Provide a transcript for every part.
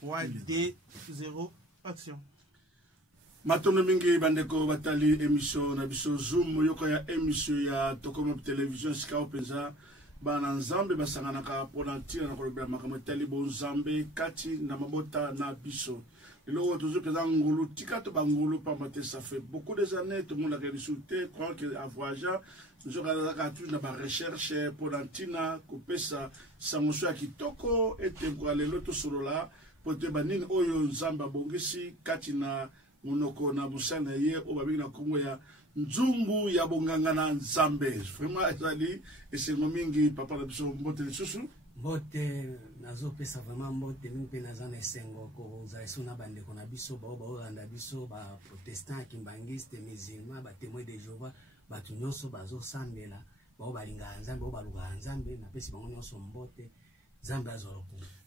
3, 2, 0, action. Matono mingi bandeko batali émission na biso Zoom yoko ya émission ya Tokoma télévision sika openza bana nzambe basangana ka pona tina na kolobela makambo tali bo nzambe kati na mabota na biso. Lelo toujours que ngulu tika to bangulu pa maté ça fait beaucoup des années tout le monde a résulté croire que a voyagé nous avons toujours na ba recherche pona tina ko pesa samoso ya kitoko ete kwa lelo to solola pote banini oyo nzamba bongisi kati na monoko na busana ye obabi na kongo ya nzungu ya bonganga na nzambe vraiment ezali esengo mingi papa na biso mbote lisusu mbote nazo pesa vraiment mbote mingi naza na esengo ko za esuna bande ko na biso ba olanda biso ba protestant kimbangiste musulman ba témoin de Jéhovah ba tunyoso bazo sambela ba balinga nzambe ba luga nzambe na pesi bango nyonso mbote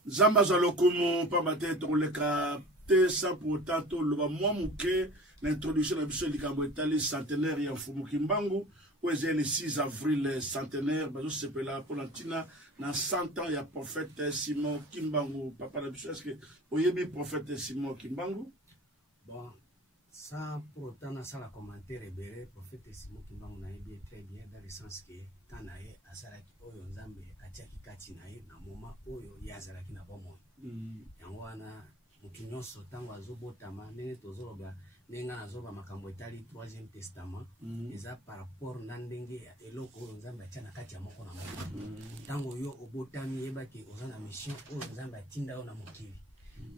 zamba zalokumu pa mate to leka te sa pourtant to loba mwa muke l'introduction na biso likambo etali centenaire ya Mfumu Kimbangu oze le 6 avril centenaire bazo sepela polantina na 100 ans ya prophète Simon Kimbangu papa na biso est-ce que oyebi prophète Simon Kimbangu bon ça pour autant na sala commentaire ebere prophète Simon Kimbangu na yebi très bien dans le sens que tanaye asalaki oyo nzambe atiaki kati na ye na moment oyo yazalaki na bomoi yango wana mutu nyonso ntango azobotama ndenge tozoloba ndenge nazoba makambo etali 3e testament eza par rapport na ndenge ya eloko oyo nzambe atia na kati ya moko na moko ntango yo obotami yebaki oza na mission oyo nzambe atinda yo na mokili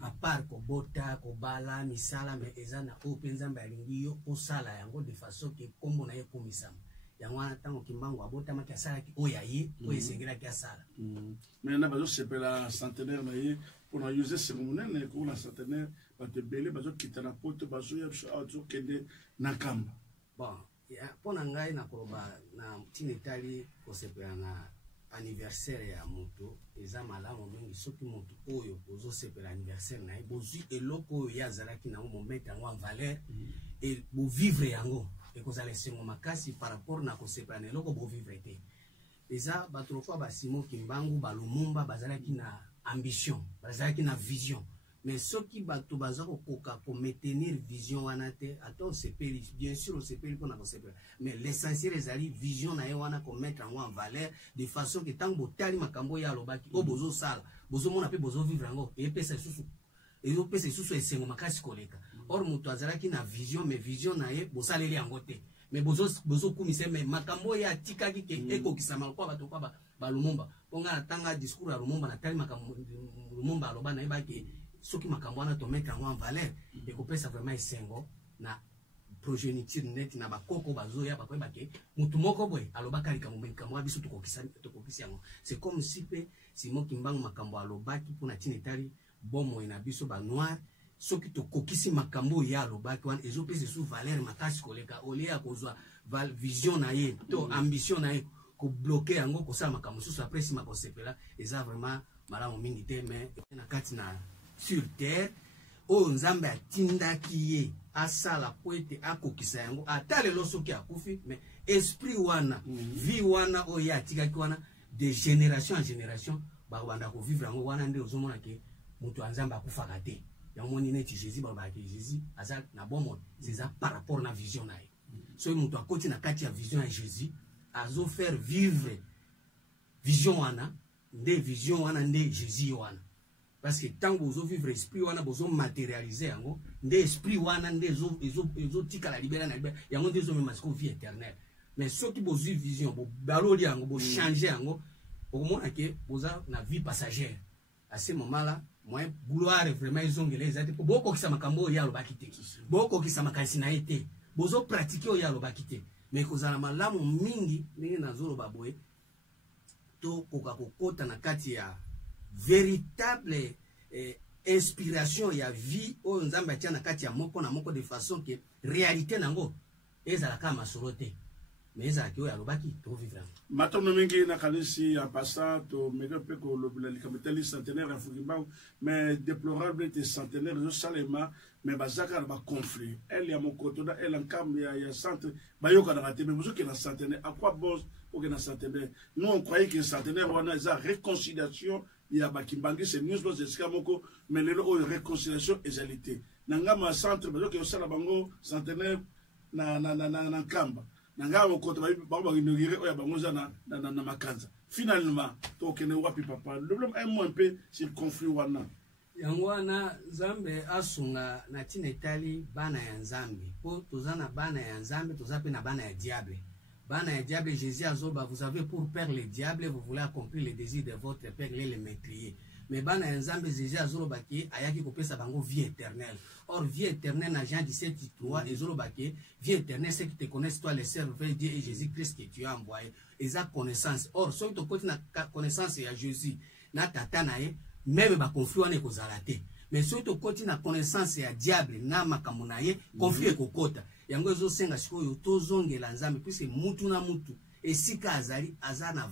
à part kobota kobala misala mais eza na oyo mpe nzambe alingi yo osala yango de façon ke kombo na ye komisama yango wana ntango Kimbangu abotamaki asalaki oyo aye oyo esengelaki asala mais na bazosepela centenaire na ye mpona use sengo monene kuna centenaire bato ebele bazokita na poto bazoya biso awa tozokende na kamba bon mpona ngai nakoloba na ntina etali kosepela na anniversaire ya moto eza malamu mingi soki moto oyo ozosepela anniversaire na ye bozwi eloko oyo ye azalaki nango momete yango en valeur e bovivre yango ekozala esengo makasi par rapport na kosepela na eloko bovivre te eza bato lokwa ba Simon Kimbangu balumumba bazalaki na ambition bazalaki na vision mais soki bato baza kokoka ko maintenir vision wana te ata osepeli bien sûr osepeli mpona kosepela mais l'essentiel ezali vision na ye wana komettre yango en valeur de façon que ntango botali makambo oyo alobaki oyo bozosala bozomona mpe bozovivre yango eyepesa lisusu esengo makasi koleka or moto azalaki na vision mais vision na ye bosaleli yango te mais bozokumisa mais makambo oyo atikaki ke ekokisama kwa bato kwa balumumba mponga natanga discours ya lumumba natali makambo lumumba aloba nayebaki soki makambo wana tomettre yango en valeur ekopesa vraiment esengo na progéniture net na bakoko bazoya bakoyebake mutu moko boye alobaka likambo ya biso tokokisi yango c'est comme si pe Simon Kimbangu makambo alobaki mpona ntina etali bomoi na biso banoire soki tokokisi makambo ya alobaki wana ezopesa esu valeur makasi koleka olie ya kozwa vision na ye to ambition na ye kobloke yango kosala makambo mosusu apres nsima kosepela eza vraiment malamu mingi te mais na kati na sur terre oyo nzambe atindaki ye asala po ete akokisa yango ata lelo soki akufi mais esprit wana vie wana oyo ye atikaki wana de génération en génération bakobanda kovivre yango wana nde ozomona ke moto ya nzambe akufaka te yango moni neti Jésus balobaki Jésus aza na bomoi eza par rapport na vision na ye soki moto akoti na kati ya vision ya Jésus azofaire vivre vision wana nde Jésus wana parce que tant que vous vivre esprit wana bozo matérialiser yango nde esprit wana nde ezotika la libéra na libéra yango nde zo mema vie éternelle mais soki bozu vision bo baloli yango bo changer yango okomona ke boza na vie passagère à ce moment là moi gloire vraiment ezongela ezate po boko kisa makambo ya lobaki te boko kisa makanisi na ete bozo pratiquer ya lobaki te mais kozala malamu mingi ndenge nazolo baboye to koka kokota na kati ya véritable inspiration ya vie oyo nzambe atia na kati ya moko na moko de façon que réalité nango ezalaka masolo te mais ezalaki oyo alobaki tovivre matono mingi na kanisi ya pasa to mega pe ko lobela likambo etali centenaire ya Mfumu Kimbangu mais déplorable te centenaire zo salema mais bazaka na ba conflit elle ya mokoto na elle encambre ya centre bayoka na raté mais bozoki na centenaire à quoi bon pour que na centenaire nous on croyait que centenaire wana eza réconciliation ya bakimbangi c'est news parce que moko mais lelo o réconciliation égalité nangama centre bazoki osala bango centenaire na kamba nangama ko to ba inaugurer oya bango za na makanza finalement to kene wapi papa le problème est moins un peu sur le conflit wana yango wana Nzambe asunga na tina etali bana ya Nzambe po tozana bana ya Nzambe tozape na bana ya diable. Bana ya diable, Jésus azoba, vous avez pour père le diable, vous voulez accomplir les désirs de votre père, les métrier. Mais bana ya Nzambe, Jésus azoba ki ayaki kopesa bango vie éternelle. Or vie éternelle na Jean 17:3 ezoloba ki vie éternelle c'est qui te connaissent toi le Seigneur Dieu et Jésus-Christ que tu as envoyé. Eza connaissance. Or soki to koti na connaissance ya Jésus na tata na ye même ba conflit wana ekozala te. Mais soki to koti na connaissance ya diable na makambo na ye conflit ekokota. Yango ezosenga sikoyo tozongela Nzambe puisque mutu na mutu esika azali azana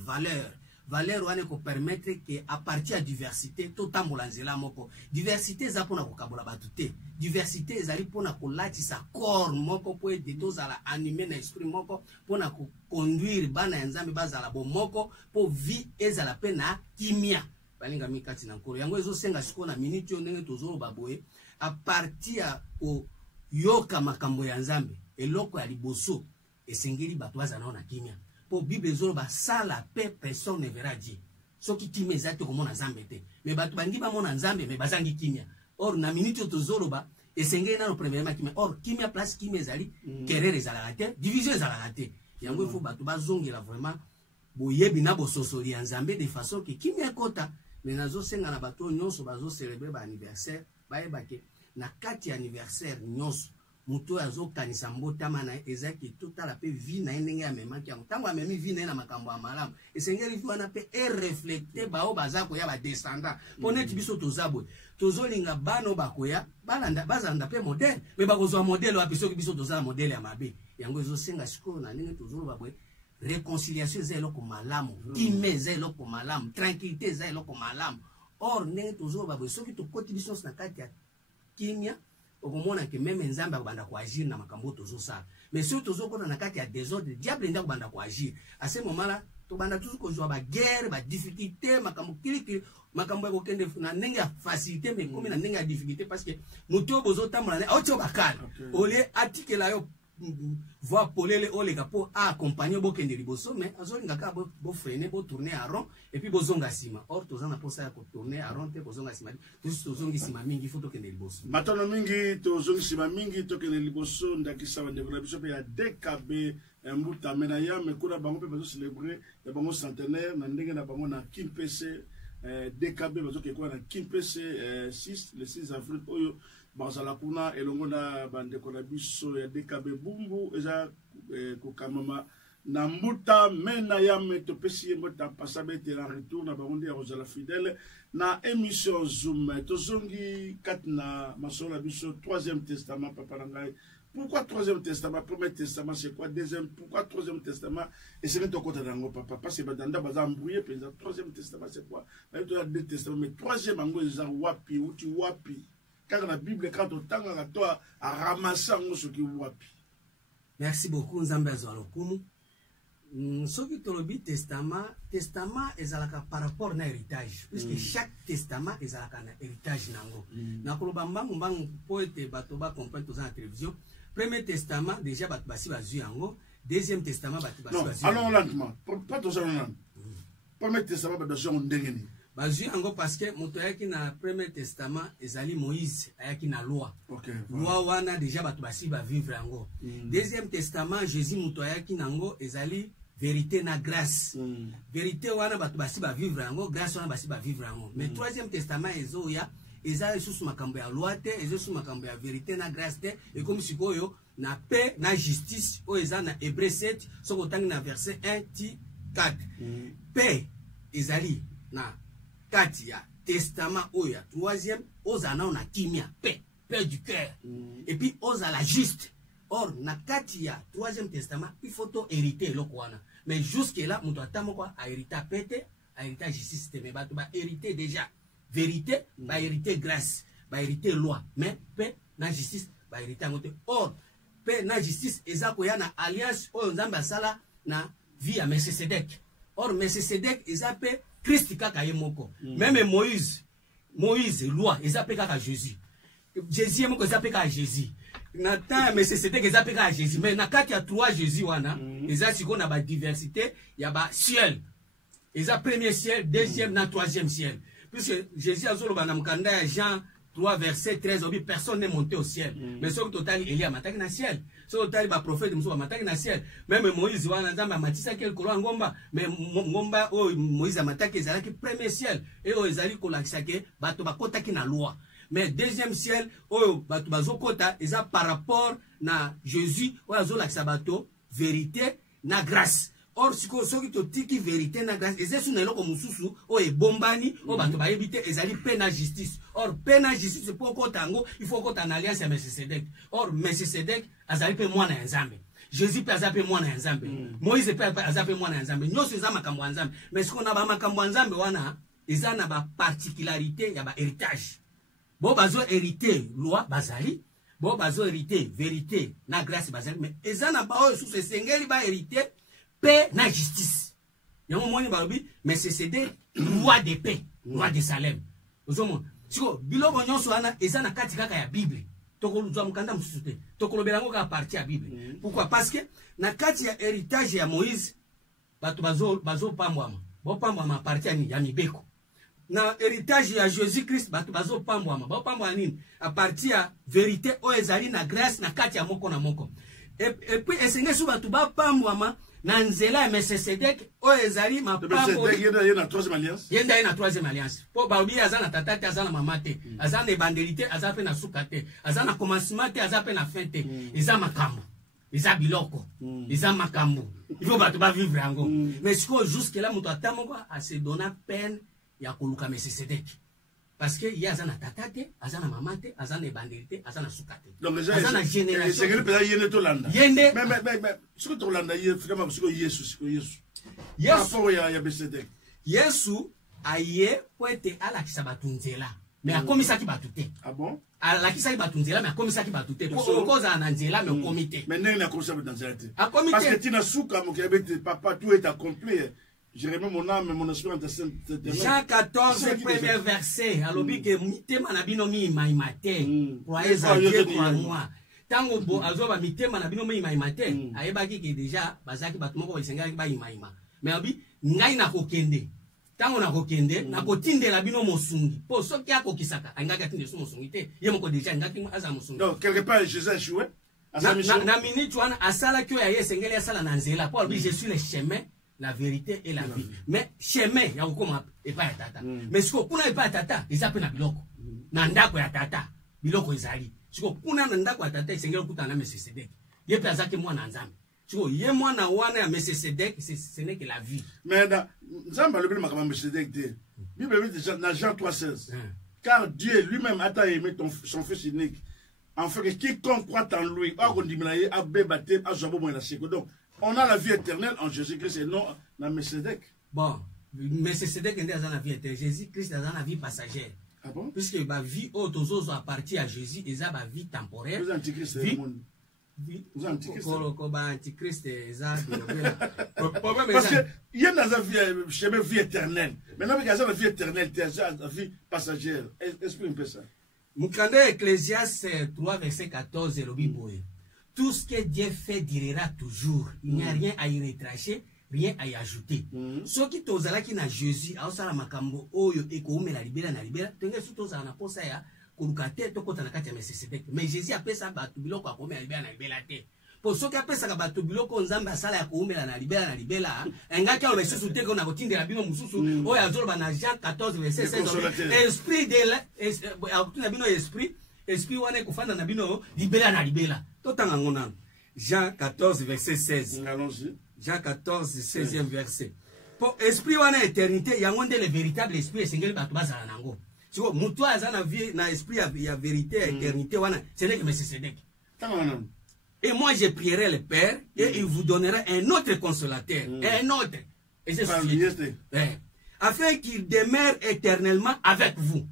valeur wane ko permettre que à partir de diversité to tambola nzela moko diversité za pona ko kabola batute diversité ezali pona ko latisa corps moko po ete tozala animé na esprit moko pona ko conduire bana ya Nzambe bazala bo moko po vie ezala pe na kimia balinga mikati na nkolo yango ezosenga siko na minute ndenge tozoloba boye à partir au yoka makambo ya Nzambe eloko ya liboso esengeli bato bazana na kimia po Bible ezoloba sala pe personne ne verra Dieu soki kimia ezate komona Nzambe te mais bato bangi bamona Nzambe mais bazangi kimia or na minute tozoloba esengeli na no premièrement kimia or kimia place kimia ezali querer ezalaka te division ezalaka te yango ifo bato bazongela vraiment boyebi na bososoli ya Nzambe de façon que kimia kota mais nazosenga na bato nyonso bazo célébrer ba anniversaire bayebake na kati anniversaire nyonso muto azokanisa mbotama na ezaki totala pe vie na ndenge ya memaki yango tango amemi vie na makambo ya malamu esengeli vie wana pe reflecter bao bazako ya ba descendant poneti biso tozabwe tozolinga bano bakoya balanda bazanda pe modèle mais bakozwa modèle wapi soki biso tozala modèle ya mabe yango ezosenga sikoyo na ndenge tozoloba bwe réconciliation za eloko malamu kimia za eloko malamu tranquillité za eloko malamu or ndenge tozoloba bwe soki tokoti biso na kati ya kimia okomona ke même Nzambe akobanda ko agir na makambo tozosala mais si tozokona na kati ya désordre diable nda kobanda ko agir à ce moment là tobanda toujours ko joa ba guerre ba difficulté makambo kiliki makambo ya kokende na ndenge ya facilité mais comme na ndenge ya difficulté parce que moto bozotambola na otio bakala ole atikela yo voix polele olega po accompagner bokende liboso mais azolinga ka bo freiner bo tourner à rond et puis bozonga sima or tozana posa ya ko tourner à rond te bozonga sima tozongi sima mingi faut tokende liboso matono mingi tozongi sima mingi tokende liboso ndakisa bande ko biso pe ya DKB mbuta mena ya me kuna bango pe bazo célébrer ya bango centenaire na ndenge na bango na Kimpese DKB bazo ke kwa na Kimpese 6 le 6 avril oyo bazala kuna elongo na bande ko na biso ya DKB bumbu eza kokamama na mbuta mena ya meto pesi mbota pasabete na retour na bango ya rozala fidèle na émission Zoom tozongi katna masola biso 3e testament papa nangai. Pourquoi 3e testament? Premier testament c'est quoi? Deuxième, pourquoi 3e testament? Et c'est notre côté d'ango papa parce que badanda baza embrouillé puis 3e testament c'est quoi? Là tu as 2 testaments mais 3e ango eza wapi ou tu wapi? Car la Bible quand on tanga à toi à ramasser ngo ce qui wapi. Merci beaucoup Nzambe azalokumu. Soki tolobi testament ezalaka par rapport na héritage puisque chaque testament ezalaka na héritage nango. Na koloba mbangu po ete bato ba comprendre toza na télévision. Premier testament déjà bato basi bazui yango, deuxième testament bato basi bazui. Allons lentement. Pas toza lentement. Premier testament bato bazui ndengeni. Bazui yango parce que moto ayaki na premier testament ezali Moïse ayaki na loi. Okay, loi wana déjà bato basi ba vivre yango. Deuxième testament Jésus moto ayaki nango ezali vérité na grâce. Vérité wana bato basi ba vivre yango, grâce wana basi ba vivre yango. Mais troisième testament ezoya ezali sous makambo ya loi te, ezali sous makambo ya vérité na grâce te et comme sikoyo na paix na justice o eza na Hébreux 7 soko tangi na verset 1 ti 4. Paix ezali na kati ya testament oya troisième ozana na kimia paix du cœur et puis ozala juste. Or na kati ya troisième testament il faut to hériter loko wana mais jusque là muto atamo kwa a hériter pété a hériter justice te mais bato ba hériter déjà vérité ba hériter grâce ba hériter loi mais paix na justice ba hériter ngote. Or paix na justice ezako ya na alliance oyo Nzambe asala na vie ya Melchisedek. Or Melchisedek eza pe Christ kaka ye moko. Même Moïse loi ezape kaka Jésus. Jésus moko ezape kaka Jésus. Nathan mais c'est que ezape kaka Jésus. Mais na kati ya trois Jésus wana ezasi ko na ba diversité ya ba ciel. Eza premier ciel, deuxième na troisième ciel. Puisque Jésus a zolo bana mukanda ya Jean 3 verset 13 obi personne n'est monté au ciel. Mais ce que total Elia mataki na ciel. Ce que total ba prophète muso mataki na ciel. Même Moïse wana nzamba matisa quel kolo ngomba mais ngomba o Moïse mataki ezalaki premier ciel et o ezali kolakisa ke bato bakotaki na loi. Mais deuxième ciel o bato bazokota eza par rapport na Jésus o azolakisa bato vérité na grâce. Or siko soki to tiki vérité na grâce ezesu na eloko mususu o ebombani o bato bayebite ezali paix na justice. Or paix na justice pour kotango il faut kota na alliance ya Melchisedec. Or Melchisedec azali pe mwana ya Nzambe. Jésus pe azali pe mwana ya Nzambe. Moïse pe azali pe mwana ya Nzambe. Nyonso eza makambo ya Nzambe. Mais siko na ba makambo ya Nzambe wana eza na ba particularité ya ba héritage. Bo bazo hérité loi bazali. Bo bazo hérité vérité na grâce bazali. Mais eza na ba o sous sengeli ba hérité paix na justice. Yango moni babi mais c'est des roi de paix, roi de Salem. Ozomo. Siko biloko nyonso wana eza na kati kaka ya Bible. Tokolo zwa mukanda mususu. Tokolo belango ka partie ya Bible. Pourquoi? Parce que na kati ya héritage ya Moïse bato bazo pambwama. Bo pambwama partie ya mibeko. Na héritage ya Jésus Christ bato bazo pambwama. Bo pambwa nini? A partie ya vérité o ezali na grâce na kati ya moko na moko. Et puis esenge su bato ba pambwama na nzela Melchisedec o ezali mapambo yenda troisième alliance. Yenda na troisième alliance. Po baobi azana tatate azana mamate, azana evangelité azape na sukate, azana commencement te azape na fin te. Eza makambo. Eza biloko. Eza makambo. Il faut bato ba vivre yango. Mais siko jusque là muto atamoko a se donna peine ya koluka Melchisedec. Parce que il y a azana tatate, azana mamate, azana evangelité, azana sukate. Donc azana génération. C'est que peut yende to landa. Yende. Mais ce que to landa yé finalement ce que Yesu. Rapport ya Melchisedec. Yesu aye poete alakisa batunzela. Mais akomisaki batute. Ah bon? Alakisa batunzela mais akomisaki batute. Ko koza na nzela mais komité. Mais nene na komisa batunzela te. Parce que tina suka mo kebete papa tout est accompli. J'irai mon âme, mon esprit Jean 14, premier verset. Alobi ke mitema na bino mi maimate. Croyez-en Dieu, croyez-moi. Tango bo azoba mitema na bino mi maimate. Ayebaki ke déjà bazaki bato moko esengaki ba imaima. Mais abi ngai na kokende. Tango na kokende na kotindela bino mosungi. Po soki akokisaka angaki atinde so mosungi te. Ye moko déjà ngaki aza mosungi. Donc quelque part Jésus a échoué. Na minute wana asala kyo ya ye sengeli asala na nzela. Paul dit je suis le chemin, la vérité et la vie. Mais chemin ya kokoma epa ya tata. Mais siko kuna epa ya tata ezape na biloko. Na ndako ya tata biloko ezali. Siko kuna na ndako ya tata esengeli kuta na Melchisedec. Ye pe azaki mwana nzambe. Siko ye mwana wana ya Melchisedec ce n'est que la vie. Mais nzambe le bien makama Melchisedec te. Bible dit dans Jean 3:16. Car Dieu lui-même a tant aimé son fils unique. En fait que quiconque croit en lui, donc on a la vie éternelle en Jésus-Christ et non dans Melchisedec. Bon, Melchisedec est dans la vie éternelle. Jésus-Christ est dans la vie passagère. Ah bon? Puisque la vie autour à partir à Jésus, et ça, la vie temporaire. Vous antichrist, vous antichrist. Parce que il y a dans la vie éternelle. Maintenant, il y a la vie éternelle, la vie passagère. Explique un peu ça. Mukande Ecclésiaste 3, verset 14, le Bible. Tout ce que Dieu fait durera toujours. Il n'y a rien à y retracher, rien à y ajouter. Ce qui t'osala qui na Jésus, a osala makambo oyo eko ume la libera na libera, tenge su tozala na posa ya kolukate to kota na kati ya Melchisedec. Mais Jésus apesa batu biloko akome la libera na libera te. Po soki apesa batu biloko nzambe asala ya koumela na libera, engaki alo besusu te ko na kotindela bino mususu oyo azoloba na Jean 14 verset 16. Esprit de la akotindela bino esprit wana ekofanda na bino libera na libera. Totanga ngona. Jean 14 verset 16. Allons-y. Jean 14 16e verset. Po esprit wana éternité yango nde le véritable esprit esengeli batu bazala nango. Siko mutu azana vie na esprit ya vérité éternité wana c'est que Melchisedec. Tanga. Et moi, je prierai le Père et il vous donnera un autre consolateur. Un autre. Et c'est suffisant. Afin qu'il demeure éternellement avec vous.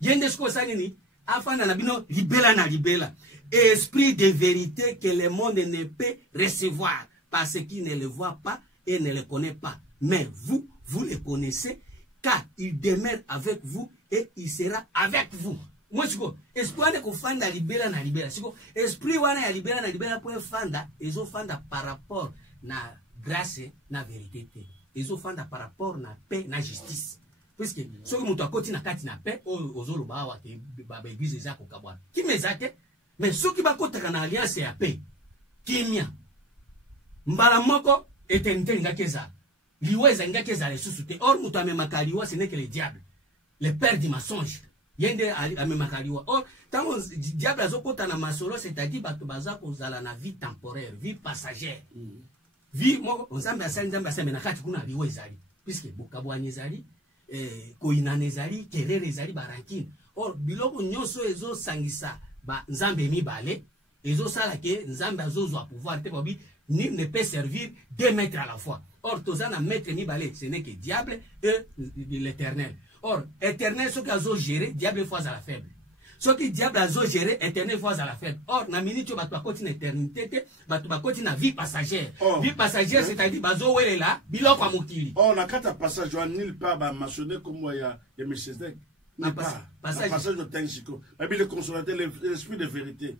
Yendesko sanini, afin na bino libela na libela. Esprit de vérité que le monde ne peut recevoir parce qu'il ne le voit pas et ne le connaît pas. Mais vous, vous le connaissez, car il demeure avec vous et il sera avec vous. Moi, je dis, esprit de fanda libéra na libéra. Esprit wana ya libéra na libéra pour fanda, ils ont fanda par rapport na grâce na vérité. Ils ont fanda par rapport na paix na justice. Puisque ce que nous avons na kati na paix, aux autres bawa ke baba église za ko kabwana. Qui me zake? Mais ceux qui ba kota na alliance ya paix. Kimia. Mbala moko eternité ngakeza. Liweza ngakeza les sous-souté. Or mutu amemaka ce n'est que le diable. Le père du mensonge. Yende amemaka liwa. Or tant diable azokota na masolo, c'est-à-dire bato baza kozala na vie temporaire, vie passagère. Vie moko nzambe asali na kati kuna liwa ezali. Puisque bokabwani ezali, koinana ezali, kerere ezali barankine. Or biloko nyonso ezo sangisa ba nzambe mibale, ezo sala ke nzambe azozwa pouvoir te bobi ni ne peut servir deux maîtres à la fois. Or tozana maître mibale, ce n'est que diable et l'éternel. Or éternel ce qui géré, diable fois à la faible. Ce qui diable a géré, éternel fois à la faible. Or na minute tu vas continuer éternité, tu vas continuer vie passagère. Vie passagère c'est-à-dire bazo wele là, biloko amokili. Or na kata passage on nul pas ba mentionner comme il y a Melchisedec. Passage de Tensiko. La Bible consolateur l'esprit de vérité.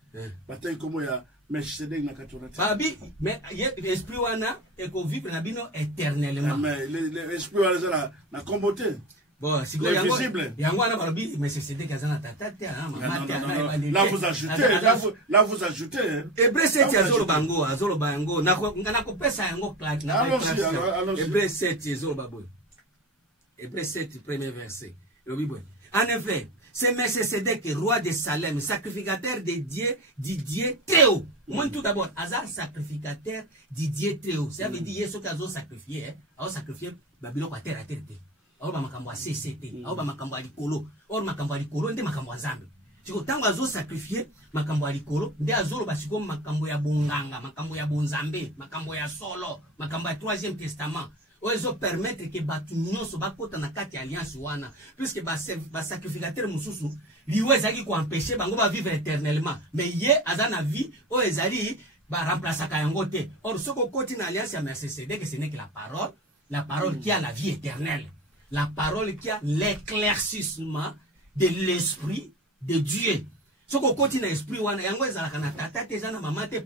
Bataille comme il y a Melchisedec na katorati. Babi mais l'esprit wana et qu'on vivre na bino éternellement. Mais l'esprit wana na comboté. Bon, si vous visible. Mais c'est des casans à tata. Là vous ajoutez, là vous ajoutez. Hébreu 7 azolo bango, na kopesa yango claque na. Hébreu 7 azolo babo. Hébreu 7 premier verset. En effet, c'est Melchisedec, roi de Salem, sacrificateur de Dieu très haut. Moi tout d'abord, Hazard sacrificateur de Dieu très haut. Ça veut dire Yesu kazo sacrifier, a sacrifier Babylone à terre. Or makambo ya CCT, or makambo ya likolo, or makambo ya likolo nde makambo ya Nzambe. Siko tango azo sacrifier makambo ya likolo, nde azolo basiko makambo ya bonganga, makambo ya bonzambe, makambo ya solo, makambo ya 3e testament. Ozo permettre que batu nyonso bakota na kati alliance wana, puisque ba sacrificateur mususu liweza ki ko empêcher bango ba vivre éternellement. Mais ye azana vie o ezali ba remplacer ka yango te. Or soko koti na alliance ya Melchisedec que ce n'est que la parole qui a la vie éternelle. La parole qui a l'éclaircissement de l'esprit de Dieu. Ce qu'on continue l'esprit, on a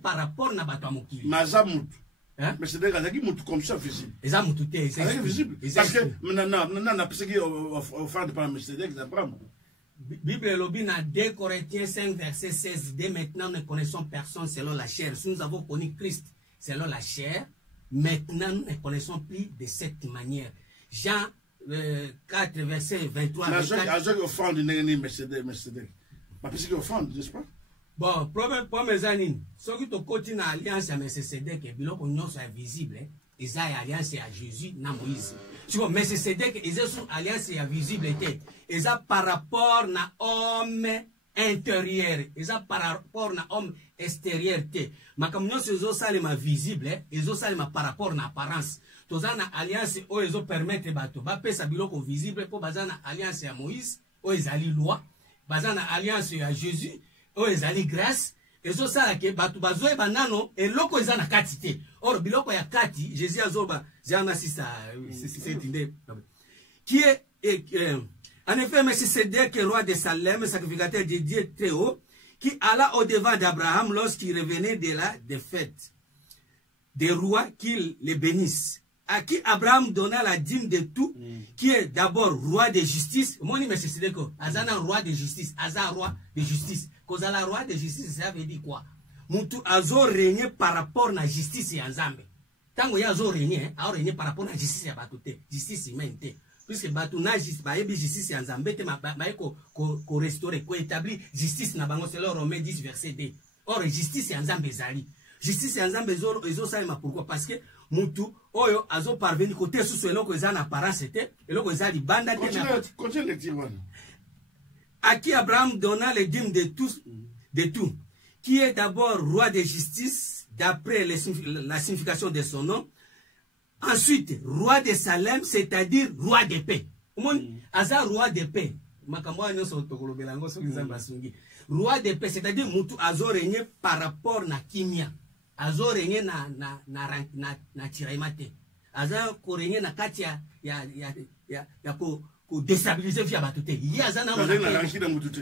par rapport à Batamokili. Mazamut. Mais c'est des gens qui comme ça visible. C'est visible. Parce que maintenant, parce qu'il offert de par Melchisedec, Bible Lobina 2 Corinthiens 5 verset 16. Dès maintenant, nous ne connaissons personne selon la chair. Si nous avons connu Christ selon la chair, maintenant nous ne connaissons plus de cette manière. Jean 4 verset 23. Bon, problème pour mes amis. Ce qui te continue à alliance à Melchisedec et biloko nyonso est visible, ils ont alliance à Jésus na Moïse. Tu vois Melchisedec ils ont alliance à visible était. Ils ont par rapport na homme intérieur, ils ont par rapport na homme extérieur té. Ma comme nyonso ils ont salima visible, ils ont salima par rapport na apparence. Tozana alliance o ezo permettre bato ba pesa biloko visible po bazana alliance ya Moïse o ezali loi, bazana alliance ya Jésus o ezali grâce, ezo sala ke bato bazoe banano eloko ezana kati te. Or biloko ya kati Jésus azoba jana sisa c'est inde qui est en effet Melchisedec roi de Salem, sacrificateur de Dieu très haut, qui alla au devant d'Abraham lorsqu'il revenait de la défaite des rois qu'il les bénisse. À qui Abraham donna la dîme de tout, qui est d'abord roi de justice. Moi, je me que Azana roi de justice, Azar roi de justice. Kozala roi de justice, ça veut dire quoi? Moutou azo régné par rapport à la justice et Nzambe. Tango ya azo régné, a régné par rapport à la justice et Batoute, justice humaine. Puisque Batou na justice et Nzambe, ko restaurer, ko établir justice na bango, c'est le Romain 10 verset 2. Or, justice et Nzambe zali. Justice et Nzambe ezo salima pourquoi? Parce que Moutou, oyo, azo parvenu côté sous ce loko en apparence était, et loko ezali banda te na à qui Abraham donna les dîmes de tout, qui est d'abord roi de justice, d'après la signification de son nom. Ensuite, roi de Salem, c'est-à-dire roi de paix. Aza roi de paix. Roi de paix, c'est-à-dire Moutou azo régné par rapport na kimia. Azo régné na tiraimate. aza korenye na kati ya ko déstabiliser via batute yi aza na na rakina mutute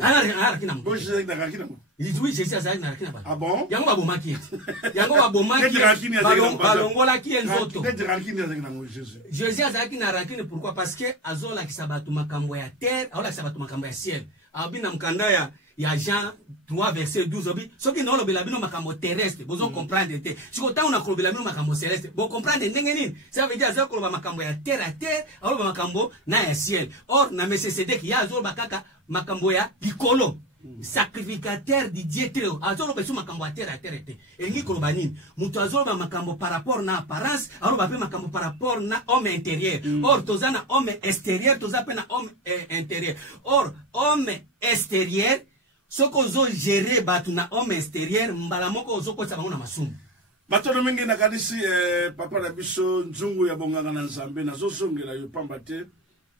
oui je sais aza na rakina ba ah bon yango babomaki yango babomaki balongolaki nzoto Jésus azalaki na rakine pourquoi parce que azola kisabatu makambo ya terre azola kisabatu makambo ya ciel abina mkanda ya Jean 3 verset 12 obi soki na olobela bino makambo terrestre bozo comprendre te siko ta una kolobela bino makambo celeste bo comprendre ndenge nini ça veut dire azo koloba makambo ya terre à terre aloba makambo na ya ciel or na Melchisedek ya azo bakaka makambo ya likolo sacrificateur di Dieu teo azo loba su makambo ya terre à terre te engi koloba nini muto azo loba makambo par rapport na apparence aloba pe makambo par rapport na homme intérieur or tozana homme extérieur tozape na homme intérieur or homme extérieur soko zo gérer batu na homme extérieur mbala moko ozo kotsa bango na masumu batono mingi na kanisi papa na biso nzungu ya bonganga na nzambe na zo songela yo pamba te.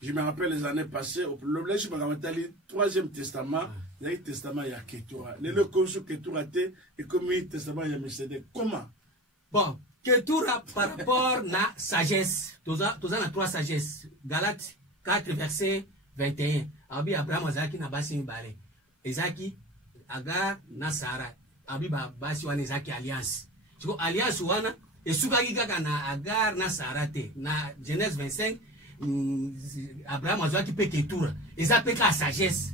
Je me rappelle les années passées au problème je me rappelle 3e testament le testament ya Ketura le konsu Ketura te et comme le testament ya Melchisedek comment bon Ketura par rapport na sagesse toza na 3 sagesse Galates 4 verset 21 abi Abraham azaki na basi mbale Ezaki Agar na Sara abiba basi wana ezaki alliance siko alliance wana esukaki kaka na Agar na Sara te na Genèse 25 Abraham azaki pe Ketura eza pe ka sagesse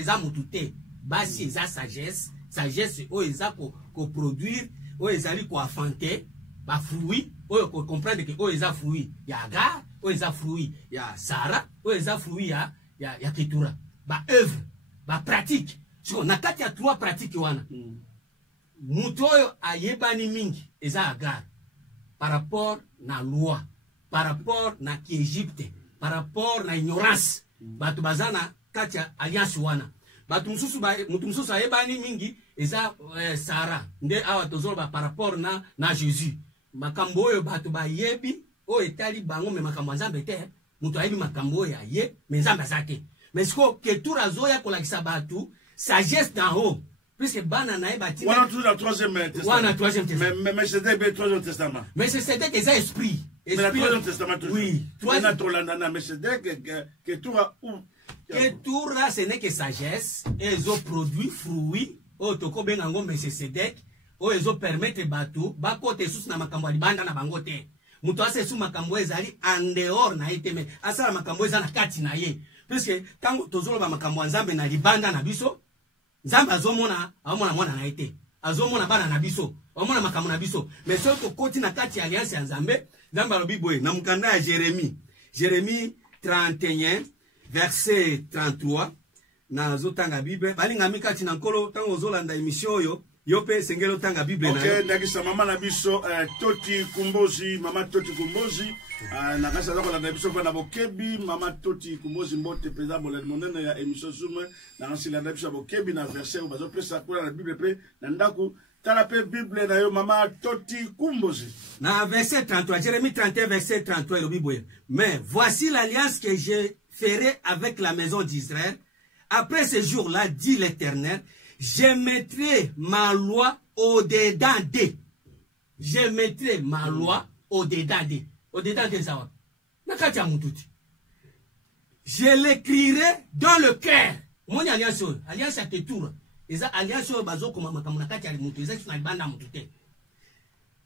eza mutu te basi eza sagesse o eza ko produire o ezali ko afante ba fruit o ko comprendre que o eza fruit ya Agar o eza fruit ya Sara o eza fruit ya Ketura ba œuvre ba pratique siko na kati ya 3 pratique wana mutu oyo ayebani mingi eza Agar par rapport na loi par rapport na Égypte par rapport na ignorance batu bazana kati ya alliance wana batu mususu ayebani mingi eza Sara nde awa tozoloba par rapport na Jésus makambo oyo batu bayebi o etali bango me makambo nzambe te mutu ayebi makambo oyo aye me nzambe azate mais siko Ketura zoya kolakisa batu sagesse d'en haut puisque bana na ebati wana tout la 3e testament wana 3e testament mais Melchisedek be 3e testament mais c'est eza esprit mais la 3e testament oui wana tolanda na Melchisedek Ketura ou Ketura ce n'est que sagesse et ezo produit fruit o toko benga ngo Melchisedek o ezo permettre batu bakote susu na makambo libanda na bango te muto ase su makambo ezali en dehors na ete me asala makambo ezana kati na ye puisque tango tozoloba makambo nzambe na libanda na biso nzambe azomona mwana na ete azomona bana na biso amona makambo na biso mais soki okoti na kati ya alliance ya nzambe nzambe alobi boye na mukanda ya Jérémie 31 verset 33 na zotanga Bible balingami kati na nkolo tango ozolanda émission oyo yo pe sengelo tanga Bible na OK ndakisa mama na biso Toti Kumbozi mama Toti Kumbozi na kasa lako na biso na bokebi mama Toti Kumbozi mbote peza bola monene ya émission Zoom na kasila na biso bokebi na verset bazo pesa kwa na Bible pe na ndaku tala pe Bible na yo mama Toti Kumbozi na verset 33 Jérémie 31 verset 33 le Bible mais voici l'alliance que je ferai avec la maison d'Israël après ce jour-là dit l'Éternel. Je mettrai ma loi au-dedans d'eux. Je mettrai ma loi au-dedans d'eux. Au-dedans d'eux, ça va. Je l'écrirai dans le cœur. Mon alliance, alliance à Ketura. Et alliance bazo comme ma kati ya mutu.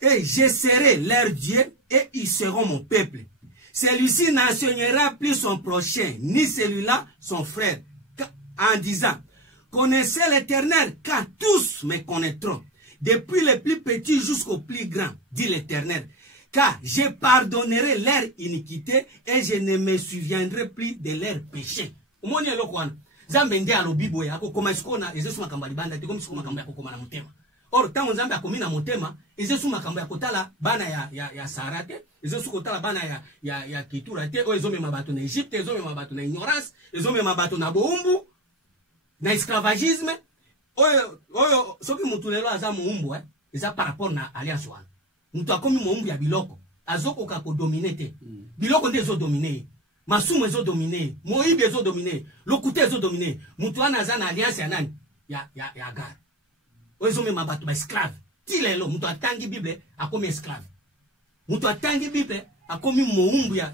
Et je serai leur Dieu et ils seront mon peuple. Celui-ci n'enseignera plus son prochain, ni celui-là son frère, en disant connaissez l'Éternel, car tous me connaîtront, depuis les plus petits jusqu'aux plus grands, dit l'Éternel. Car je pardonnerai leur iniquité et je ne me souviendrai plus de leurs péchés. Or, tango nzambe akomi na motema, ezesu makambo ya kotala bana ya Sara te, ezesu kotala bana ya Ketura te, o ezomema bato na Egypte, ezomema bato na ignorance, ezomema bato na boumbu, na esclavagisme, oyo soki mutu lelo aza muumbu eza par rapport na alliance wana. Mutu akomi muumbu ya biloko, azokoka ko dominer te. Biloko nde ezo dominer. Masumu ezo dominer, moyibi ezo dominer, lokute ezo dominer. Mutu wana aza na alliance ya nani? Ya Agar. Ozo mema bato ba esclave. Ti lelo mutu atangi Bible akomi esclave. Mutu atangi Bible akomi moumbu ya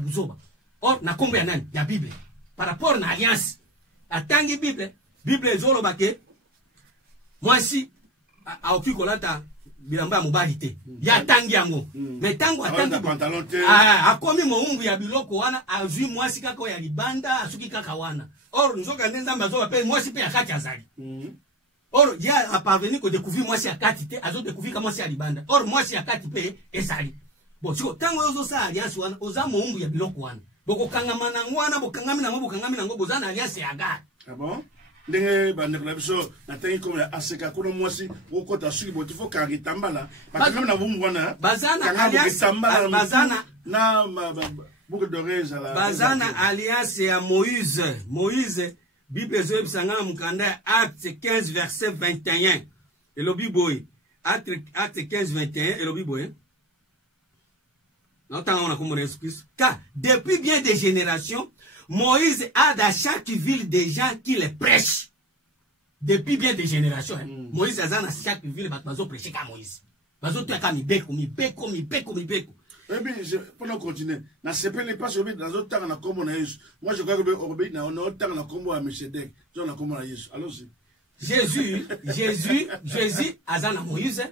buzoba. Or na kombo ya nani ya Bible par rapport na alliance atangi Bible ezolo bake mwasi aoki kolata bilamba ya mobali te ya tangi yango mais tango atangi akomi moumbu ya biloko wana azwi mwasi kaka ya libanda asuki kaka wana. Or nzoka nzamba zo pe mwasi pe akati azali. Or ya a parvenu ko découvrir mwasi akati te azo découvrir kama mwasi ya libanda. Or mwasi akati pe ezali. Bon siko tango yozo sa alliance wana oza moumbu ya biloko wana. Boko kangamana ngwana bokangami na ngo bozana alliance ya ga. Ah bon? Ndenge bandeko na biso natangi comme ya aseka kuna mwasi okota suki botifo faut kangitambala bakangami na bumbu wana bazana alliance bazana na boucle d'oreille la bazana alliance ya Moïse Bible zo ebisanga mukanda acte 15 verset 21 elobi boy acte 15 21 elobi boy. Car depuis bien des générations, Moïse a dans chaque ville des gens qui les prêchent. Depuis bien des générations, Moïse a dans chaque ville bazo prêcher comme Moïse. Bazo tu as comme beko. Eh bien, pendant continuer, na sepe n'est pas sur dans autre temps na kombo na Yesu. Moi je crois que obéi na autre temps na kombo à Melchizedek, zo na kombo na Yesu. Allons-y. Jésus azana Moïse,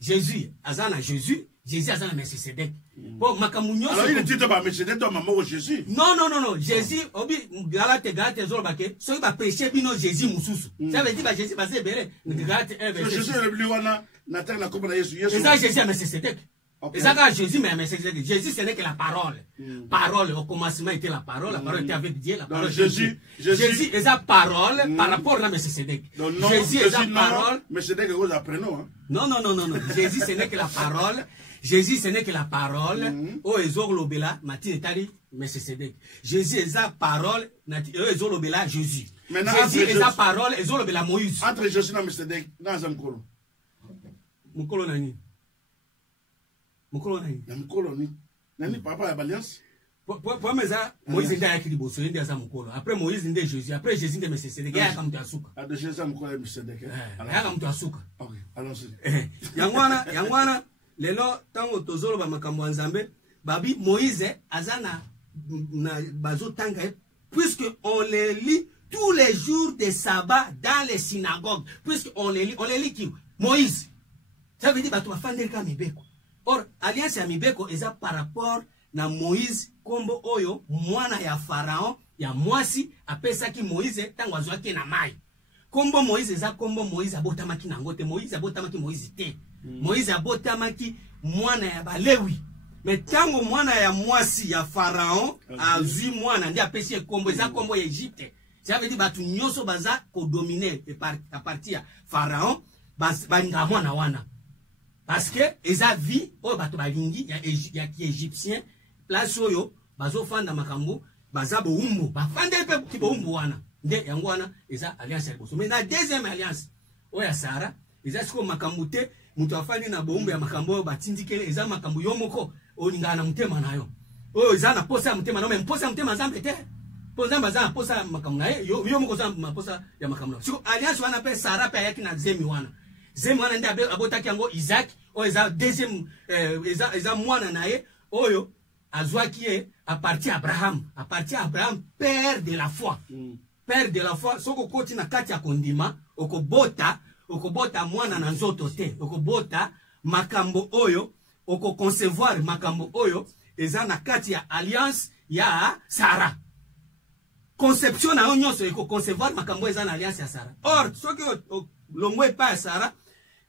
Jésus azana Jésus azana Melchizedek. Bon, makamunyo. Alors il dit pas Melchizedek to maman Jésus. Non. Jésus obi Galate zolbake, so ba prêcher bino Jésus mususu. Ça veut dire ba Jésus ba zebele, Galate 1 verset. Jésus le lui wana na terre na kombo na Yesu. Et ça Jésus à Melchizedek. Et ça quand Jésus mais Melchizedek. Jésus ce n'est que la parole. Parole au commencement était la parole était avec Dieu, la parole. Jésus est sa parole par rapport à Melchizedek. Jésus est sa parole. Melchizedek est aux prénom. Non. Jésus ce n'est que la parole. Jésus ce n'est que la parole. Oh ezorlobela matine tali Melchizedek. Jésus est sa parole. Ezorlobela Jésus. Jésus est sa parole. Ezorlobela Moïse. Entre Jésus et Melchizedek, dans un mukolo. Mukolo nani? Mukolo nani papa ya alliance. Pour meza Moïse ndio yakili boso ndio asa mukolo. Après Moïse ndio Jésus. Après Jésus ndio Melchizedek. Ya kama mtu asuka. Ah de Jésus mukolo ya Melchizedek. Ya kama mtu asuka. OK, allons-y. Yangwana lelo tango tozolo ba makambo nzambe babi Moïse azana na bazo tanga puisque on les lit tous les jours de sabbat dans les synagogues. Puisque on les lit qui Moïse. Ça veut dire ba to afandeli ka mibeko. Or alliance ya mibeko eza par rapport na Moïse kombo oyo mwana ya Pharaon ya mwasi apesaki Moïse tango azwaki na mai. Kombo Moïse eza kombo Moïse abotamaki na ngote. Moïse abotamaki Moïse te. Moïse abotamaki mwana ya Balewi. Mais tango mwana ya mwasi ya Pharaon azwi mwana ndi apesi kombo eza kombo ya Egypte. Ça veut dire batu nyoso baza ko dominer à partir ya Pharaon balinga mwana wana. Parce que eza vie oyo bato balingi ya ki égyptien place oyo bazo fanda makambo baza boumbu bafande pe ki boumbu wana nde yango wana eza alliance ya boso. Mais na deuxième alliance oya Sara eza siko makambo te mutu afandi na boumbu ya makambo batindikele eza makambo yo moko olingana na mutema nayo oyo eza na posa ya mutema na me posa ya mutema Nzambe te po Nzambe aza na posa ya makambo na ye yo moko za posa ya makambo siko alliance wana pe Sara pe ayaki na zemi wana. Zemi wana ndi abotaki yango Isaac oyo eza deuxième eza mwana na ye oyo azwaki ye à partir Abraham père de la foi. Père de la foi soko koti na kati ya kondima okobota mwana na nzoto te okobota makambo oyo okoconcevoir makambo oyo eza na kati ya alliance ya Sara. Conception na nyonso ekoconcevoir makambo eza na alliance ya Sara. Or soki longwe pa Sara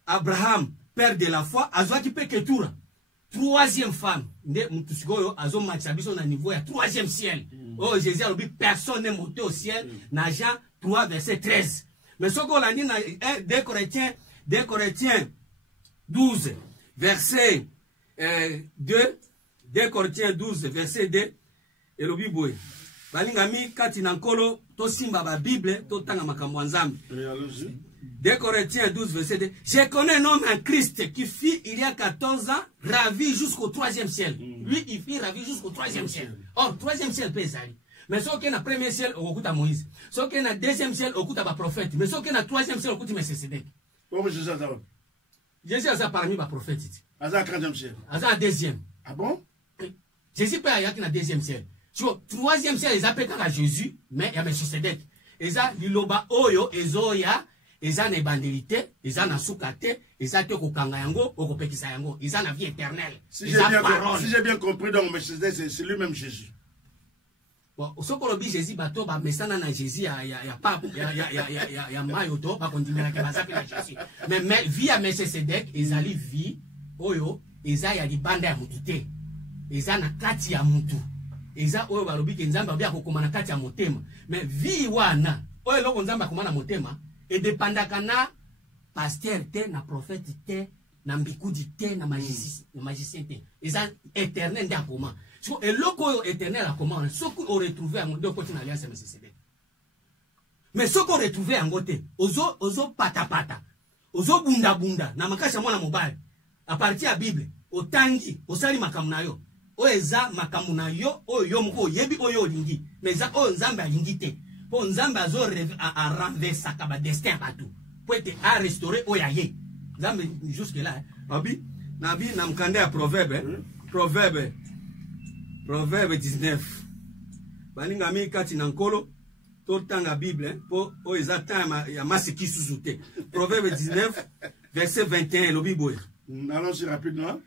Abraham père de la foi azwaki pe Ketura troisième femme nde mutusikoyo azo machabiso na niveau ya troisième ciel. Oh Jésus a dit personne n'est monté au ciel na Jean 3 verset 13. Mais ce qu'on a dit dans 2 Corinthiens 12 verset 2 Corinthiens 12 verset 2 et le Bible balingami kati na nkolo to simba ba Bible to tanga makambo nzambe. 2 Corinthiens 12 verset 2. Je connais un homme en Christ qui fut il y a 14 ans ravi jusqu'au 3e ciel. Lui il fut ravi jusqu'au 3e ciel. Or 3e ciel pesali. Mais ce qui est na premier ciel okuta Moïse. Ce qui est na deuxième ciel okuta ba prophète. Mais ce qui est na troisième ciel okuta Melchizedek. Comment Jésus a ça? Jésus a ça parmi ba prophète. Aza 4e ciel. Aza deuxième. Ah bon? Jésus peut y avoir deuxième ciel. Troisième ciel, ils appellent à Jésus, mais il y a Melchisedec. Et ça, liloba oyo, ezoya, eza na ebandélité, eza na soukate, eza te kokanga yango, okopekisa yango, eza na vie éternelle. Si j'ai bien compris, donc Melchisedec, c'est lui-même Jésus. Bon, ce qu'on dit Jésus, bateau, bah, mais ça n'a Jésus, y a pas, y a mayoto, pas continuer à Jésus. Mais vie à Melchisedec, ezali vie, oyo, eza ya di banda ya mutute, eza na kati ya mutu. Eza oyo balobi ke nzambe abia kokoma na kati ya motema. Mais vie wana, oyo loko nzambe akoma na motema, et dépendaka na pasteur te, na prophète te, na mbikudi te, na magicien te. Eza éternel nde akoma. Et loko éternel akoma, ce qu'on retrouvé à mon deux côtés dans l'alliance Melchisedec. Mais ce qu'on retrouvé en côté, ozo pata, ozo bunda, na makasha mwana mobile, à partir de la Bible, au tangi, au sali makamuna yo. Oeza makamuna yo, yo mko yebi oyo lingi. Mais za o nzambe alingi te. Po nzambe azo a renverser kaba destin partout. Pour être à restaurer oyaye. Nzambe jusque là. Abi na mkande ya proverbe 19. Baninga mi kati na nkolo to tanga Bible po oeza time ya masiki suzute. Proverbe 19 verset 21 lobi boy. Allons-y rapidement.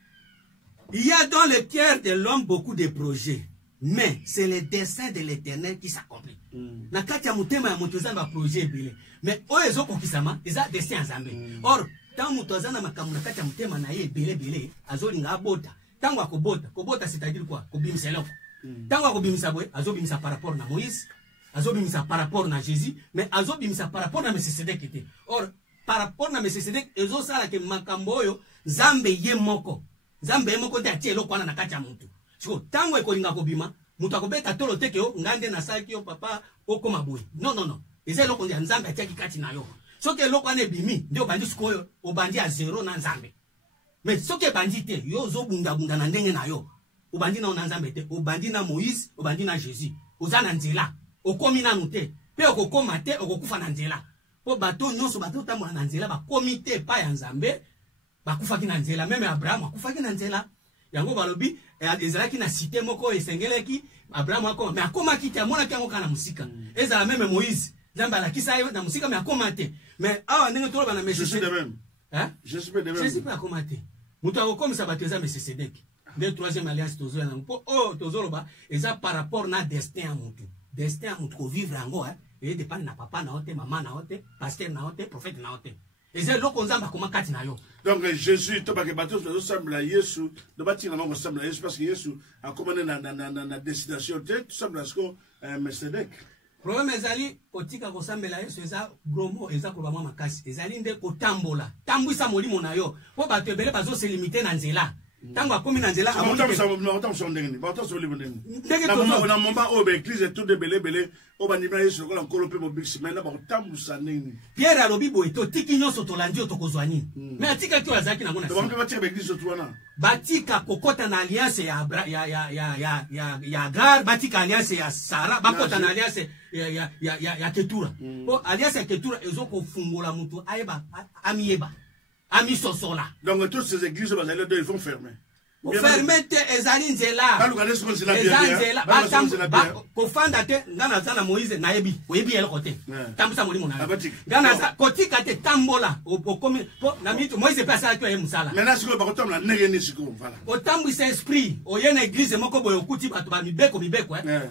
Il y a dans le cœur de l'homme beaucoup de projets, mais c'est le dessein de l'Éternel qui s'accomplit. Na kati ya mutema ya mutu zamba projet bile, mais oyezo kokisama eza destin nzambe. Or tant mutu zana makamu na kati ya mutema na ye bele azolinga abota. Tango akobota c'est-à-dire quoi? Kobimisa loko. Tango akobimisa boy, azobimisa par rapport na Moïse, azobimisa par rapport na Jésus, mais azobimisa par rapport na Melchisedec était. Or par rapport na Melchisedec ezo sala ke makambo oyo nzambe ye moko. Nzambe moko te atie eloko wana na kati ya mutu. Siko tango ekolinga kobima, mutu akobeta tolo teke yo ngande na saki yo papa okoma boye. Non. Eza eloko ya nzambe atie kati na yo. Soki eloko wana ebimi, ndio bandi sikoyo obandi a zero na nzambe. Mais soki bandi te, yo zo bunda na ndenge na yo. Obandi na nzambe te, obandi na Moïse, obandi na Jésus. Oza na nzela, okomi na nute. Pe okokoma te, okokufa na nzela. Po bato nyonso bato tambola na nzela ba komite pa ya nzambe. Bakufaki na nzela, même Abraham akufaki na nzela. Yango balobi ezalaki na cité moko esengeleki Abraham akoma, mais akoma kiti amona kango kana musika. Ezala même Moïse, nzambe alakisa ye na musika mais akoma te. Mais awa ndenge tolo bana Melchisedec. Je suis de même. Hein? Je suis de même. Je suis pas akoma te. Mutu akokomisa bato eza Melchisedec. De troisième alliance tozo na po tozo ba eza par rapport na destin ya mutu. Destin ya mutu ko vivre yango et dépend na papa na ote, maman na ote, pasteur na ote, prophète na ote. Et c'est là qu'on zamba comment kati na yo. Donc Jésus to ba ke bato to semble à Yesu, de bâtir na semble à Yesu parce que Yesu a commandé na destination te tout semble à ce qu'on Melchisedec. Problème ezali kotika ko sambela Yesu eza bromo eza ko ba mama makasi ezali nde ko tambola. Tambwisa molimo na yo. Po bato ebele bazo se limiter na nzela. Tango akomi na nzela amonta so ndenge bato so libo ndenge na moment o be église tout de belé o banima Yesu ko la nkolo pe mo biksi mais na ba tambusa ndenge Pierre alobi boy to tiki nyonso to landi to kozwani mais atika ki wazaki na mona donc ba tika église to wana batika kokota na alliance ya Agar batika alliance ya Sara bakota na alliance ya Ketura po alliance ya Ketura ezo ko fungola mutu ayeba amieba ami sosola. Donc toutes ces églises ils vont fermer. Fermer ezali nzela. Ezali kofanda te ngana zana Moïse na yebi. Oyebi ele kote. Tambusa molimo na. Ngana za kotika te tambola okomi na mitu Moïse pe asala to ye musala. Maintenant siko ba kotamla ndenge ni siko voilà. Otambwisa esprit oyena église moko boyo kuti bato ba mibeko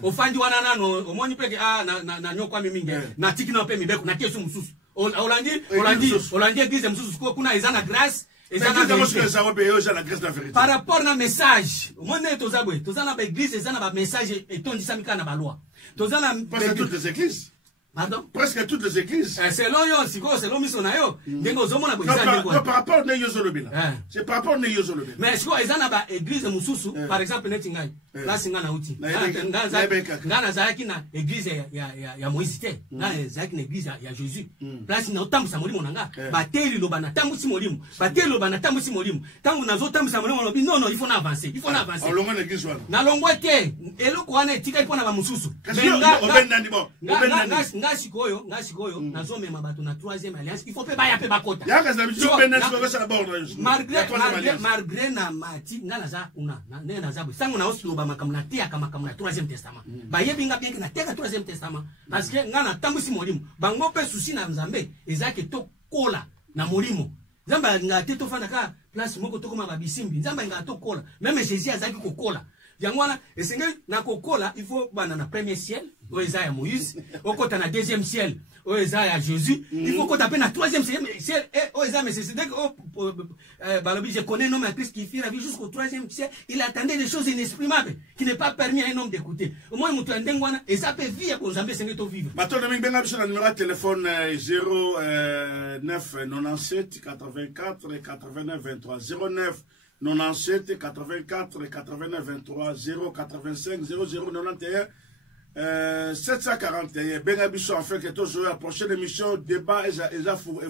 ofandi wana nano omoni peke na nyokwa mingi na tikina pe mibeko na kesu mususu. Olandi église mususu kuna ezana grâce par rapport na message monde tozabwe tozana ba église ezana ba message etondisami kana ba loi tozana presque toutes les églises. Pardon? Presque toutes les églises. Selon yo, selon misonayo, dengo zomona bo izali quoi. Par rapport na yozolobela. C'est par rapport na yozolobela. Mais siko ezana ba église mususu, par exemple netingai. Là singa na uti. Ngana zaki na église ya Moïse te. Ngana zaki na église ya Jésus. Place na otambusa molimo nanga. Bateli loba na tambusi molimo. Bateli loba na tambusi molimo. Tangu nazo tambusa molimo lobi non il faut na avancer. Il faut na avancer. Olongo na église wana. Na longwa te. Eloko wana etika ipona ba mususu. Obenda ndi bon. ngasi koyo nazome mabato na 3e alliance il faut pe baya pe bakota yaka za biso benes ko sa bordo malgré na mati ngana za kuna na na zabu sangu na oslo ba makamuna tia kama makamuna 3e testament ba yebinga bien que na tia 3e testament parce que ngana tambusi molimo bango pe susi na nzambe ezake to kola na molimo nzamba ngate to fanda ka place moko to koma ba bisimbi nzamba ngato kola même Jésus azaki ko kola Yangwana, et c'est na kokola, il faut na premier ciel, au Esaïe Moïse, au côté na 2e ciel, au Esaïe Jésus, il faut qu'on tape na 3e ciel, et au Esaïe, mais c'est dès que je connais un homme à Christ qui fit la vie jusqu'au 3e ciel, il attendait des choses inexprimables, qui n'est pas permis à un homme d'écouter. Au moins, il y et ça peut vivre pour jamais s'engager au vivre. Maintenant, nous avons un numéro de téléphone 09 97 84 89 23 09 97 84 89 23 085 00 91 741 Bengabiso en fait que toujours la prochaine émission débat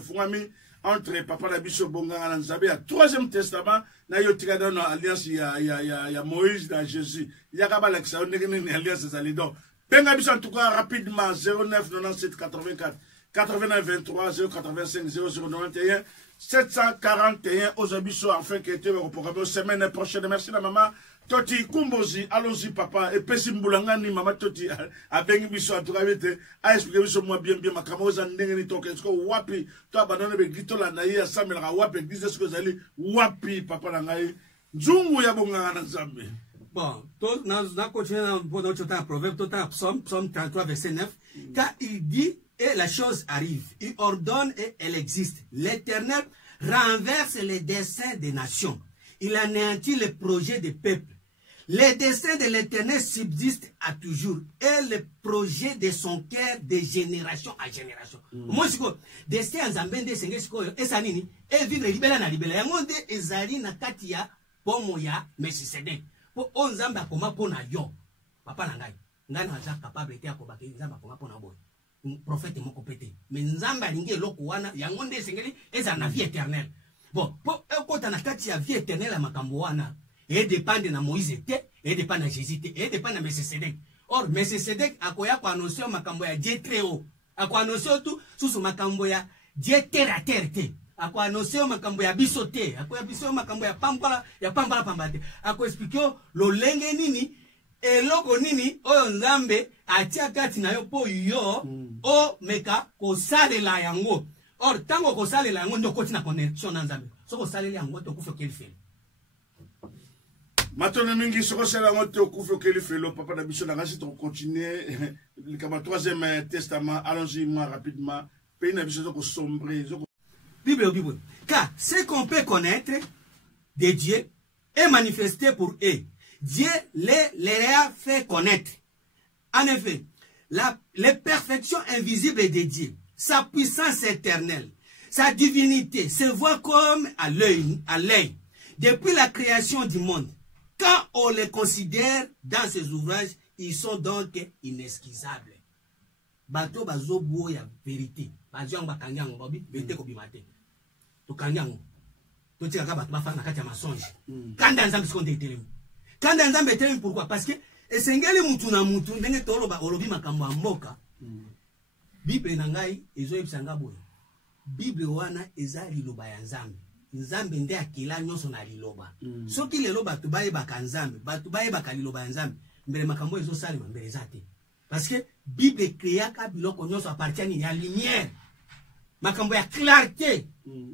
Fungami entre Papa Nabiso Bonga Nzambe à 3e testament na yotika dans alliance ya Moïse dans Jésus il y a pas l'accès on est alliance salidon Bengabiso en tout cas rapidement 09 97 84 89 23 085 00 91 741 aux abisso enfin qui était au programme semaine prochaine. Merci la maman Toti Kumbozi, allons-y papa et Pessimboulangani maman Toti a bengi biso a trouvé a expliqué biso moi bien ma camoza ndengeni toke est-ce que wapi to abandonné be gito la naïa Samuel ra wapi disait ce que zali wapi papa na ngai nzungu ya bonga na Nzambe. Bon, to na continuer pour notre temps proverbe to psaume 33 verset 9 car il dit et la chose arrive. Il ordonne et elle existe. L'Éternel renverse les desseins des nations. Il anéantit les projets des peuples. Les desseins de l'Éternel subsistent à toujours. Et les projets de son cœur de génération à génération. Moi, je dis que destin en Zambende, c'est que ça nini. Et vivre libéla na libéla. Yangonde ezali na katia pomo ya Melchisedek. Po on Zamba koma pona yo. Papa nangai. Ngana aza capable te akobaki Zamba koma pona boy. Prophète moko pété mais nzamba alingi eloko wana yango nde esengeli eza na vie éternelle bon po ekota na kati ya vie éternelle ya makambo wana edépende na Moïse te edépende na Jésus te edépende na Melchisedek or Melchisedek akoya ko annoncer makambo ya Dieu très haut ako annoncer tout susu makambo ya Dieu terre à terre te ako annoncer makambo ya biso te ako ya biso makambo ya pambala pambate ako expliquer lolenge nini eloko nini oyo Nzambe atia kati na yo po yo o meka ko salela yango or tango ko salela yango ndo koti na connexion na Nzambe soko salela yango to kufa kelifelo matone mingi soko salela yango to kufa kelifelo papa na biso na ngasi to continuer le 3e testament allons-y moi rapidement pays na biso ko sombre Bible car ce qu'on peut connaître de Dieu est manifesté pour eux. Dieu les a fait connaître. En effet, les perfections invisibles de Dieu, sa puissance éternelle, sa divinité se voit comme à l'œil. Depuis la création du monde, quand on les considère dans ses ouvrages, ils sont donc inesquisables. Bato bazo bo ya vérité. Bazo bakanyango babi vérité ko bimate. To kanyango. To tika ka bato ba fa na kati ya mensonge. Kanda Nzambe sikonde etelemi. Kanda Nzambe etelemi pourquoi? Parce que esengeli mutu na mutu ndenge toloba olobi makambo ya mboka. Bible na ngai ezoyebisa nga boye. Bible wana eza liloba ya Nzambe. Nzambe nde akila nyonso na liloba. Soki lelo bato bayebaka Nzambe, bato bayebaka liloba ya Nzambe, mbele makambo ezosalema mbele zate. Parce que Bible créaka biloko nyonso appartient ya lumière. Makambo ya clarté.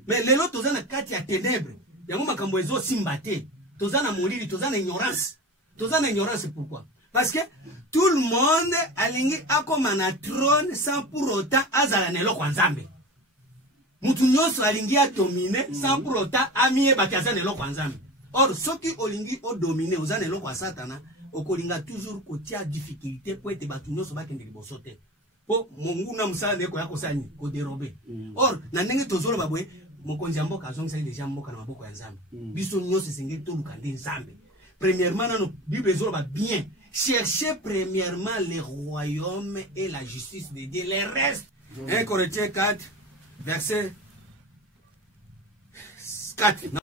Mais lelo tozana kati ya ténèbres. Yango makambo ezo simbate. Tozana molili, tozana ignorance. Tozana ignorance pourquoi? Parce que tout le monde alingi akoma na trône sans pour autant azala na eloko Nzambe. Mutu nyonso alingi a dominer sans pour autant amie bakaza na eloko Nzambe. Or soki olingi o dominer ozana eloko ya Satana, okolinga toujours kotia difficulté po ete batu nyonso bakende liboso te. Po monguna musala ndeko ya kosani ko dérober. Or na ndenge tozolo babwe mokonzi ya mboka azongisa deja mboka na maboko ya Nzambe. Biso nyonso sengeli to lukande Nzambe. Premièrement nano Bible ezolo ba bien. Cherchez premièrement le royaume et la justice de Dieu. Les restes. 1 Corinthiens 4 verset 4.